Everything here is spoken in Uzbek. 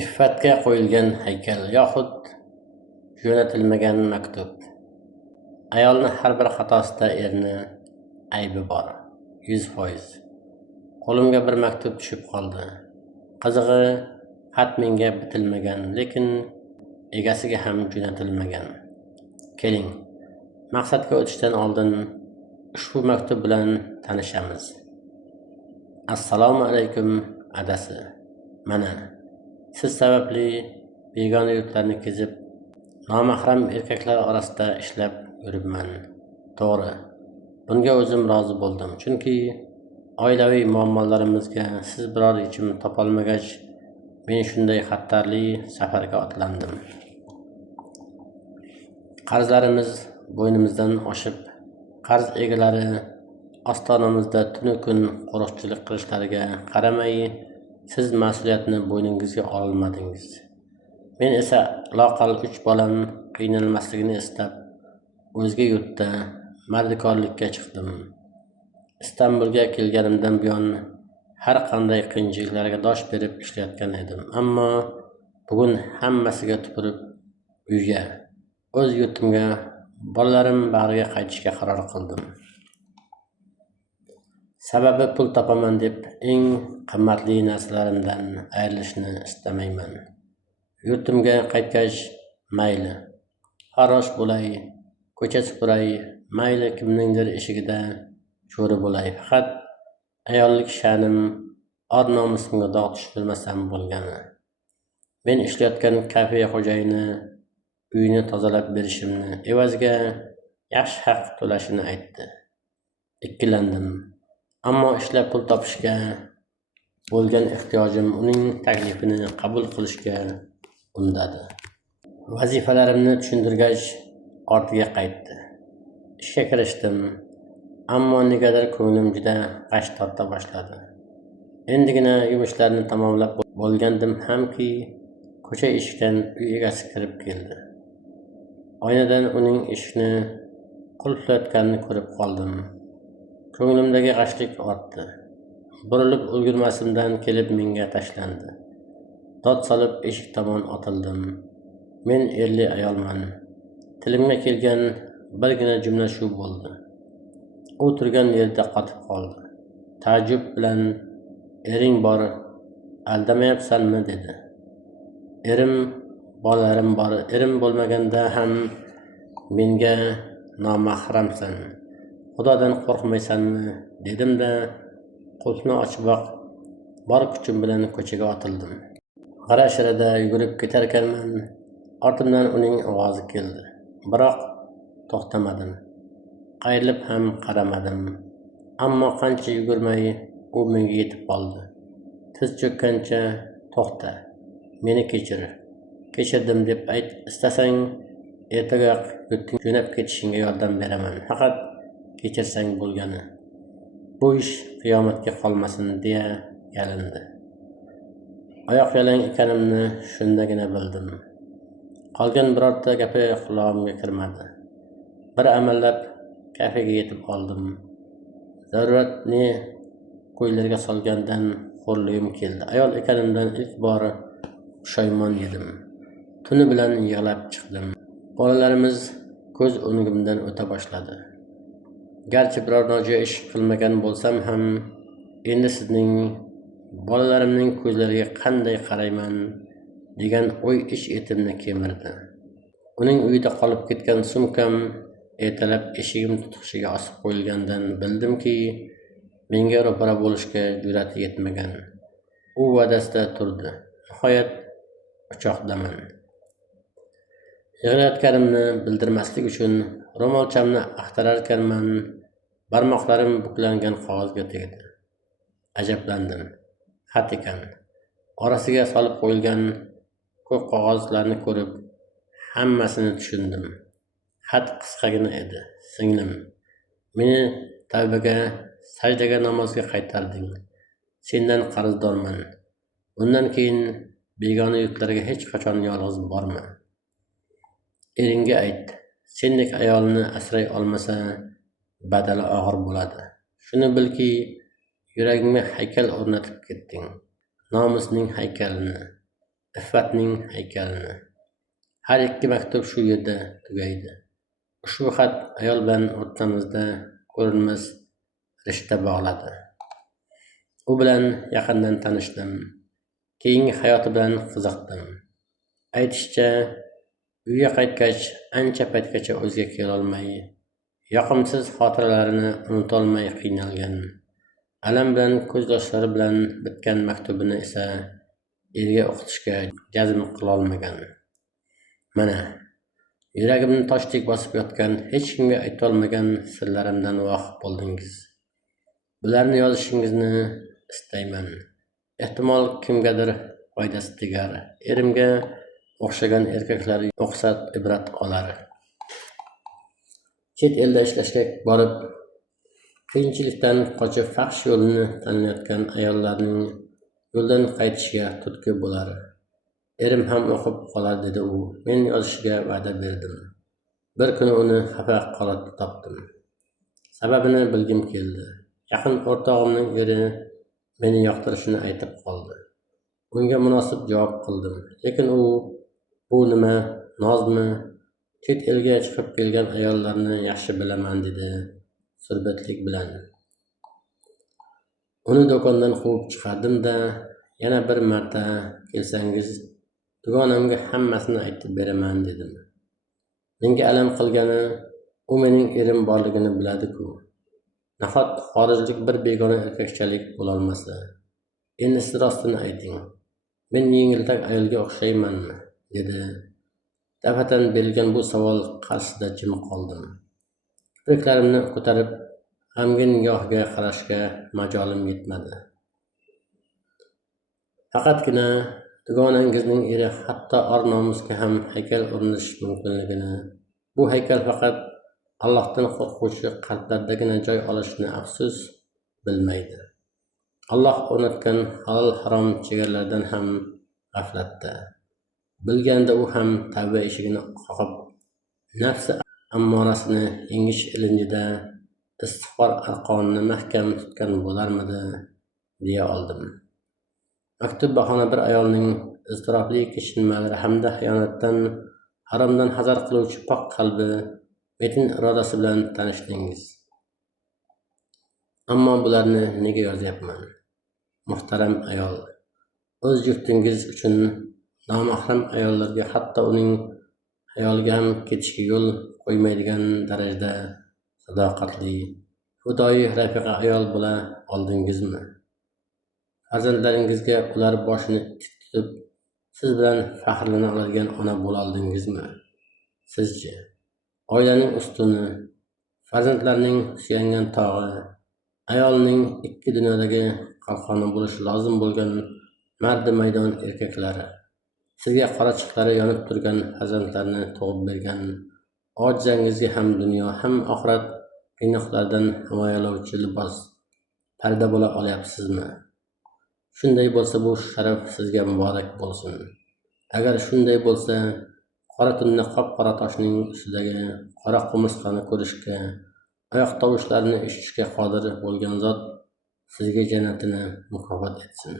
Iffatga qo'yilgan haykal yoxud jo'natilmagan maktub. Ayolni har bir xatosida erni aybi bor. 100%. Qo'limga bir maktub tushib qoldi. Qizig'i, xat menga bitilmagan, lekin egasiga ham jo'natilmagan. Keling, maqsadga o'tishdan oldin ushbu maktub bilan tanishamiz. Assalomu alaykum adasi. Mana, siz sababli begona yurtlarni kezib, nomahram erkaklar orasida ishlab yuribman. To'g'ri, bunga o'zim rozi bo'ldim, chunki oilaviy muammolarimizga siz biror yechim topolmagach, men shunday xatarli safarga otlandim. Qarzlarimiz bo'ynimizdan oshib, qarz egalari ostonamizda tunu kun qo'riqchilik qilishlariga qaramay, siz mas'uliyatni bo'yningizga olmadingiz. Men esa loqal 3 bolam qiynalmasligini istab, o'zga yurtda mardikorlikka chiqdim. Istanbulga kelganimdan buyon har qanday qiyinchiliklarga dosh berib ishlayotgan edim, ammo bugun hammasiga tupurib uyga, o'z yurtimga, bolalarim bag'riga qaytishga qaror qildim. Sababi pul topaman deb eng qimmatli narsalarimdan ayrilishni istamayman. Yurtimga qaytgach, mayli farrosh bo'lay, ko'cha supuray, mayli kimningdir eshigida cho'ri bo'lay, faqat ayollik sha'nim, or nomusimga dog' tushirmasam bo'lgani. Men ishlayotgan kafe xo'jayini uyini tozalab berishimni, evaziga yaxshi haq to'lashini aytdi. Ikkilandim, ammo ishlab pul topishga bo'lgan ehtiyojim uning taklifini qabul qilishga undadi. Vazifalarimni tushuntirgach, ortiga qaytdi. Ishga kirishdim, ammo negadir ko'nglim juda g'ash torta boshladi. Endigina yumushlarni tamomlab bo'lgandim hamki, ko'cha eshikdan uy egasi kirib keldi. Oynadan uning eshikni qulflayotganini ko'rib qoldim. Ko'nglimdagi g'ashlik ortdi. Burilib ulgurmasimdan kelib menga tashlandi. Dod solib eshik tomon otildim. Men erli ayolman. Tilimga kelgan birgina jumla shu bo'ldi. U turgan yerda qotib qoldi. Taajjub bilan, "Ering bor, aldamayapsanmi?" dedi. "Erim, bolalarim bor. Erim bo'lmaganda ham menga nomahramsan. Xudodan qo'rqmaysanmi?" dedim-da, qulfni ochiboq bor kuchim bilan ko'chaga otildim. G'ira-shirada yugurib ketarkanman, ortimdan uning ovozi keldi. Biroq to'xtamadim. Qayrilib ham qaramadim. Ammo qancha yugurmay u menga yetib qoldi. Tiz cho'kkancha, "To'xta, meni kechir. Kechirdim deb ayt. Istasang, ertagoq yurting jo'nab ketishingga yordam beraman. Faqat kechirsang bo'lgani. Bu ish qiyomatga qolmasin", deya yalindi. Oyoq yalang ekanimni shundagina bildim. Qolgan birorta gapi qulog'imga kirmadi. Bir amallab kafega yetib oldim. Zaruratni qo'ylarga solgandan xo'rligim keldi. Ayol ekanimdan ilk bor pushaymon edim. Tuni bilan yig'lab chiqdim. Bolalarimiz ko'z o'ngimdan o'ta boshladi. Garchi biror nojo'ya ish qilmagan bo'lsam ham, endi sizning bolalarimning ko'zlariga qanday qarayman degan o'y ich-etimni kemirdi. Uning uyida qolib ketgan sumkam ertalab eshigim tutqichiga osib qo'yilgandan bildimki, menga ro'para bo'lishga jur'ati yetmagan. U va'dasida turdi. Nihoyat o'choqdaman. Yig'layotganimni bildirmaslik uchun ro'molchamni axtararkanman, barmoqlarim buklangan qog'ozga tegdi. Ajablandim. Xat ekan. Orasiga solib qo'yilgan ko'k qog'ozlarni ko'rib, hammasini tushundim. Xat qisqagina edi. "Singlim, meni tavbaga, sajdaga, namozga qaytarding. Sendan qarzdorman. Bundan keyin begona yurtlarga hech qachon yolg'iz borma. Eringga ayt, sendek ayolni asray olmasa, badali og'ir bo'ladi. Shuni bilki, yuragimga haykal o'rnatib ketding. Nomusning haykalini. Iffatning haykalini. Har ikki maktub shu yerda tugaydi. Ushbu xat ayol bilan o'rtamizda ko'rinmas rishta bog'ladi. U bilan yaqindan tanishdim. Keyingi hayoti bilan qiziqdim. Aytishicha, uyga qaytgach ancha paytgacha o'ziga kelolmay, yoqimsiz xotiralarini unutolmay qiynalgan. Alam bilan ko'z yoshlari bilan bitgan maktubini esa erga o'qitishga jazm qilolmagan. Mana, yuragimni toshdek bosib yotgan, hech kimga aytolmagan sirlarimdan voqif bo'ldingiz. Bularni yozishingizni istayman. Ehtimol kimgadir foydasi tegar. Erimga o'xshagan erkaklar o'qisa ibrat olar. Chet elda ishlashga borib, qiyinchilikdan qochib fahsh yo'lini tanlayotgan ayollarning yo'ldan qaytishiga turtki bo'lar. Erim ham o'qib qolar dedi u. Men yozishiga va'da berdim. Bir kuni uni xafa holatda topdim. Sababini bilgim keldi. Yaqin o'rtog'imning eri meni yoqtirishini aytib qoldi. Unga munosib javob qildim. Lekin u bu nima, nozmi? Chet elga chiqib kelgan ayollarni yaxshi bilaman dedi surbetlik bilan. Uni do'kondan quvib chiqardim-da, yana bir marta kelsangiz, dugonamga hammasini aytib beraman dedim. Menga alam qilgani, u mening erim borligini biladi-ku. Nahot xorijlik bir begona erkakchalik bo'lolmasa? Endi siz rostini ayting. Men yengiltak ayolga o'xshaymanmi? dedi. Daf'atan berilgan bu savol qarshisida jim qoldim. Kipriklarimni ko'tarib, g'amgin nigohiga qarashga majolim yetmadi. Faqatgina dugonangizning eri hatto or-nomusga ham haykal o'rnatish mumkinligini, bu haykal faqat Allohdan qo'rquvchi qalblardagina joy olishini afsus bilmaydi. Alloh o'rnatgan halol harom chegaralardan ham g'aflatda. Bilganda u ham tavba eshigini qoqib, nafsi ammorasini yengish ilinjida istig'for arqonini mahkam tutgan bo'larmidi, deya oldim. Maktub bahona bir ayolning iztirobli kechinmalari hamda xiyonatdan, haromdan hazar qiluvchi pok qalbi, metin irodasi bilan tanishdingiz. Ammo bularni nega yozyapman? Muhtaram ayol, o'z juftingiz uchun nomahram ayollarga, hatto uning xayoliga ham ketishga yo'l qo'ymaydigan darajada sadoqatli, fidoyi rafiqa ayol bo'la oldingizmi? Farzandlaringizga ular boshini tik tutib, siz bilan faxrlana oladigan ona bo'la oldingizmi? Sizchi? Oilaning ustuni, farzandlarning suyangan tog'i, ayolning ikki dunyodagi qalqoni bo'lishi lozim bo'lgan mardi maydon erkaklari, sizga qorachiqlari yonib turgan farzandlarni tug'ib bergan, ojizangizga ham dunyo ham oxirat qiynoqlaridan himoyalovchi libos, parda bo'la olyapsizmi? Shunday bo'lsa, bu sharaf sizga muborak bo'lsin. Agar shunday bo'lsa, qora tunda qop-qora toshning ustidagi qora qumursqani ko'rishga, oyoq tovushlarini eshitishga qodir bo'lgan zot sizga jannatini mukofot etsin.